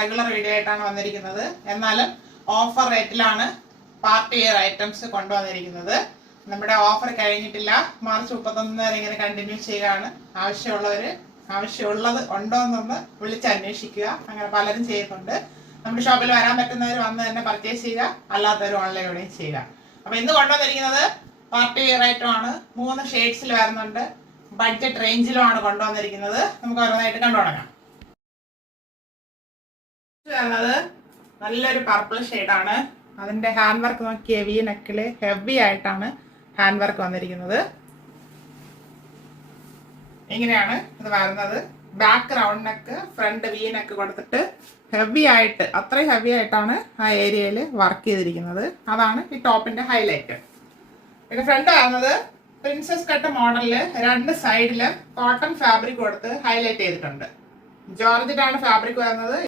Regular video ആയിട്ടാണ് വന്നിരിക്കുന്നത്. എന്നാലും ഓഫർ റേറ്റിലാണ് പാർട്ടി വെയർ ഐറ്റംസ് കൊണ്ടുവന്നിരിക്കുന്നത്. നമ്മുടെ ഓഫർ കഴിഞ്ഞിട്ടില്ല, മാർച്ച് 31 വരെ ഇങ്ങനെ കണ്ടിന്യൂ ചെയ്യുകയാണ്. ആവശ്യമുള്ളത് ഉണ്ടോ എന്നൊന്ന് വിളിച്ചന്വേഷിക്കുക. അങ്ങനെ പലരും ചെയ്യുന്നുണ്ട്. നമ്മുടെ ഷോപ്പിൽ വരാൻ പറ്റുന്നവർ വന്ന് തന്നെ പർച്ചേസ് ചെയ്യുക, അല്ലാത്തവർ ഓൺലൈനിലൂടെയും ചെയ്യുക. അപ്പൊ ഇന്ന് കൊണ്ടുവന്നിരിക്കുന്നത് പാർട്ടി വെയർ ഐറ്റം ആണ്. 3 ഷെയ്ഡ്സിൽ വരുന്നുണ്ട്. ബഡ്ജറ്റ് റേഞ്ചിലുമാണ് കൊണ്ടുവന്നിരിക്കുന്നത്. നമുക്ക് ഓരോന്നായിട്ട് കണ്ടു തുടങ്ങാം. വരുന്നത് നല്ലൊരു പർപ്പിൾ ഷെയ്ഡാണ്. അതിന്റെ ഹാൻഡ് വർക്ക് നോക്കിയ വി നെക്കില് ഹെവി ആയിട്ടാണ് ഹാൻഡ് വർക്ക് വന്നിരിക്കുന്നത്. ഇങ്ങനെയാണ് ഇത് വരുന്നത്. Back round neck, front V neck കൊടുത്തിട്ട് ഹെവി ആയിട്ട്, അത്രയും ഹെവി ആയിട്ടാണ് ആ ഏരിയയിൽ വർക്ക് ചെയ്തിരിക്കുന്നത്. അതാണ് ഈ ടോപ്പിന്റെ ഹൈലൈറ്റ്. പിന്നെ ഫ്രണ്ട് വരുന്നത് പ്രിൻസസ് കട്ട് മോഡലില് 2 സൈഡിലും കോട്ടൺ ഫാബ്രിക് കൊടുത്ത് ഹൈലൈറ്റ് ചെയ്തിട്ടുണ്ട്. ജോർജറ്റാണ് ഫാബ്രിക് വരുന്നത്.